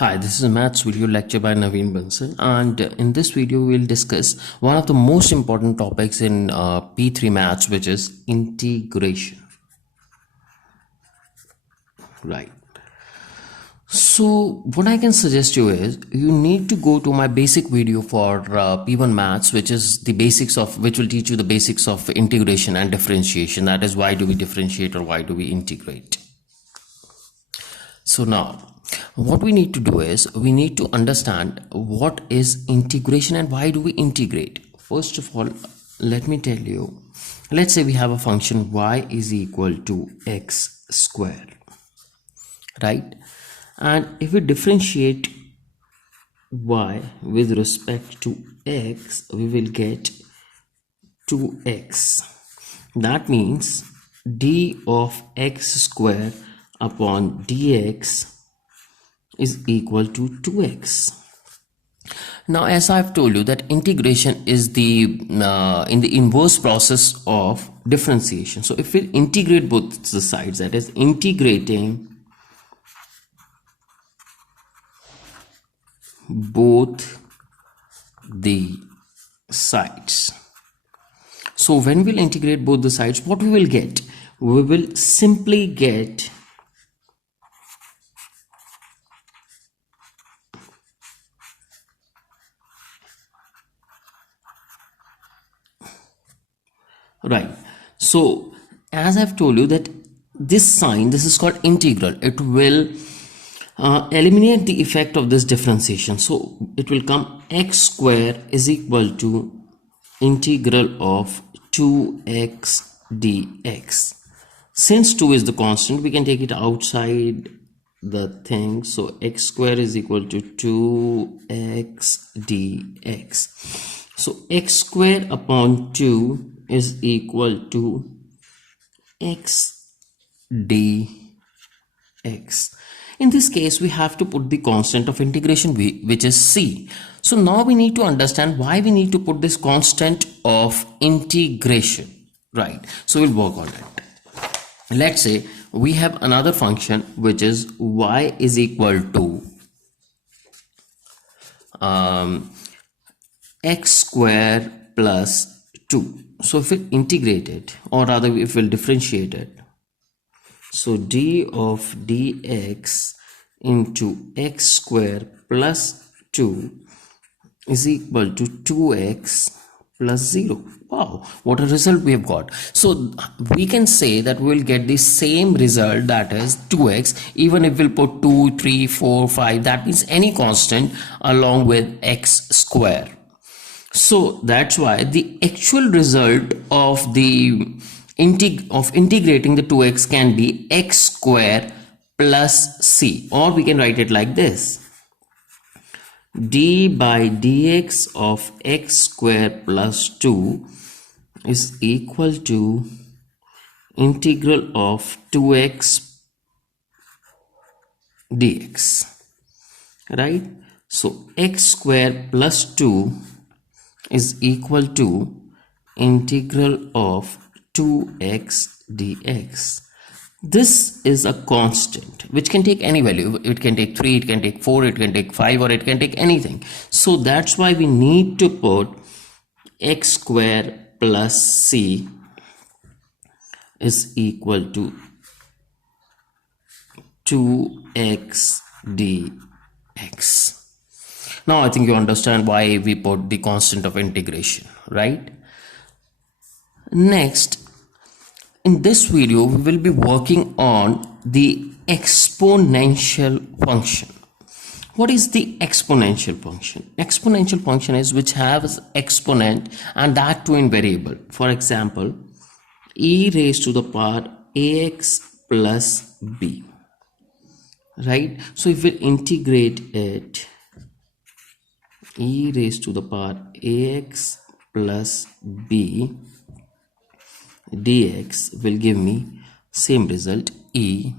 Hi, this is a maths video lecture by Naveen Bansal, and in this video we'll discuss one of the most important topics in P3 maths, which is integration. Right. So what I can suggest you is you need to go to my basic video for P1 maths, which is the basics of which will teach you the basics of integration and differentiation. That is, why do we differentiate or why do we integrate? So now what we need to do is we need to understand what is integration and why do we integrate. First of all, let me tell you, let's say we have a function y is equal to x square, right? And if we differentiate y with respect to x, we will get 2x. That means d of x square upon dx is equal to 2x. Now, as I've told you that integration is the in the inverse process of differentiation. So if we integrate both the sides, that is integrating both the sides. So when we'll integrate both the sides, what we will get? We will simply get right. So as I've told you that this sign, this is called integral. It will eliminate the effect of this differentiation. So it will come x square is equal to integral of 2x dx. Since 2 is the constant, we can take it outside the thing. So x square is equal to 2x dx. So x square upon 2 is equal to x dx. In this case, we have to put the constant of integration, which is c. So now we need to understand why we need to put this constant of integration, right? So we'll work on it. Let's say we have another function which is y is equal to x square plus 2. So if we integrate it, or rather if we'll differentiate it, so d of dx into x square plus 2 is equal to 2x plus 0. Wow, what a result we have got. So we can say that we'll get the same result, that is 2x, even if we'll put 2, 3, 4, 5, that means any constant along with x square. So that's why the actual result of the integrating the 2x can be x square plus c, or we can write it like this: d by dx of x square plus 2 is equal to integral of 2x dx, right? So x square plus 2 is equal to integral of 2x dx. This is a constant which can take any value. It can take 3, it can take 4, it can take 5, or it can take anything. So that's why we need to put x square plus c is equal to 2x dx. Now I think you understand why we put the constant of integration, right? Next, in this video, we will be working on the exponential function. What is the exponential function? Exponential function is which has exponent, and that too in variable. For example, e raised to the power ax plus b, right? So if we integrate it, e raised to the power ax plus b dx will give me same result, e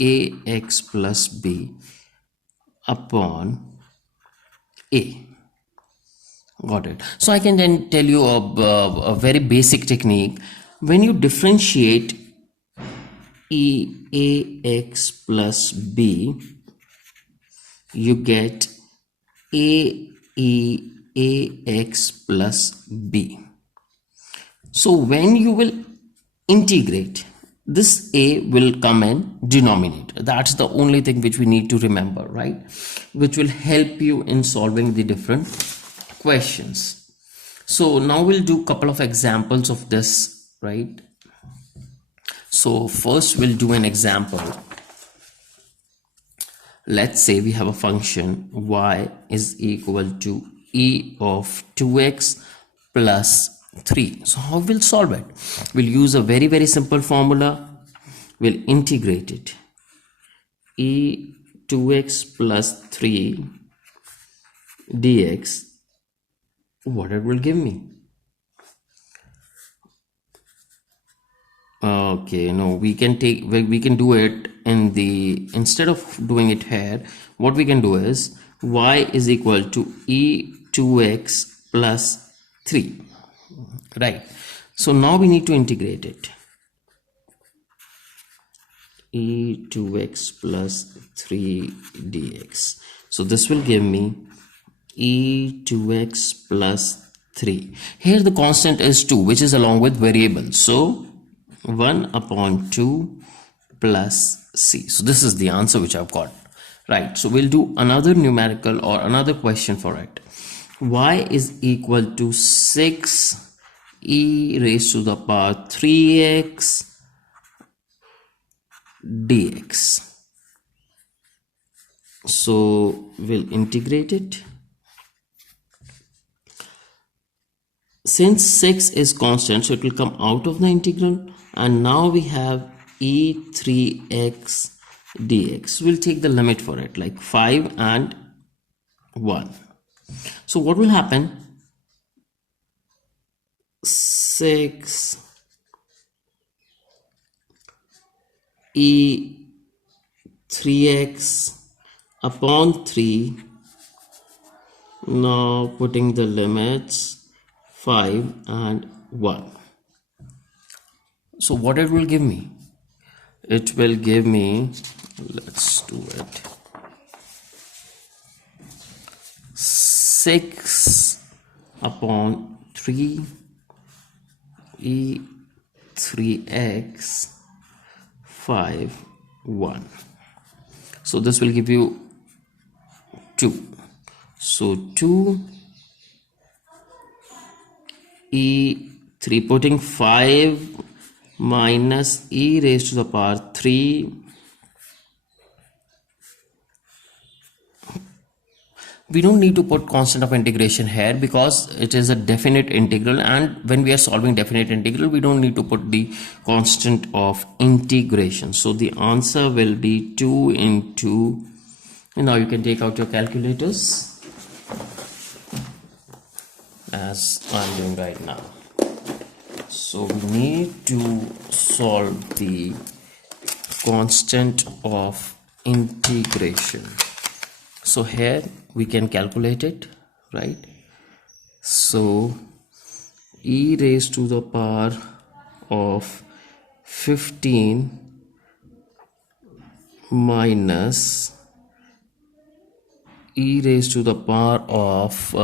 ax plus b upon a. Got it. So I can then tell you a very basic technique. When you differentiate e ax plus b, you get ax plus b. So when you will integrate, this a will come in denominator. That's the only thing which we need to remember, right? Which will help you in solving the different questions. So now we'll do a couple of examples of this, right? So first we'll do an example. Let's say we have a function y is equal to e of 2x plus 3. So how we'll solve it? We'll use a very simple formula. We'll integrate it. E 2x plus 3 dx. What it will give me? Okay, no, we can do it in the, instead of doing it here, what we can do is y is equal to e 2x plus 3, right? So now we need to integrate it. E 2x plus 3 dx. So this will give me e 2x plus 3. Here the constant is 2, which is along with variable. So 1 upon 2 plus c. So this is the answer which I've got, right? So we'll do another numerical or another question for it. Y is equal to 6 e raised to the power 3x dx. So we'll integrate it. Since 6 is constant, so it will come out of the integral, and now we have e3x dx. We'll take the limit for it, like 5 and 1. So what will happen? 6 e3x upon 3. Now putting the limits 5 and 1. So what it will give me? It will give me, let's do it, 6 upon 3 e3x 5 1. So this will give you 2. So 2 e3, putting 5 minus e raised to the power 3. We don't need to put constant of integration here because it is a definite integral, and when we are solving definite integral, we don't need to put the constant of integration. So the answer will be 2 into, and now you can take out your calculators as I'm doing right now. So we need to solve the constant of integration. So here we can calculate it, right? So e raised to the power of 15 minus e raised to the power of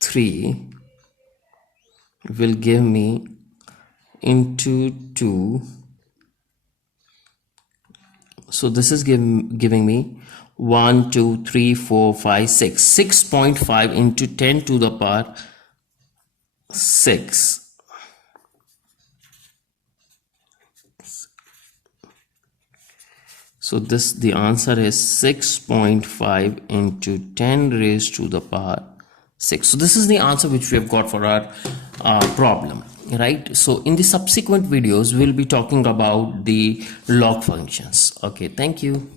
3 will give me into 2. So this is giving me 1 2 3 4 5 6 6.5 into 10 to the power 6. So this, the answer is 6.5 into 10 raised to the power 6. So this is the answer which we have got for our problem, right? So in the subsequent videos we'll be talking about the log functions. Okay, thank you.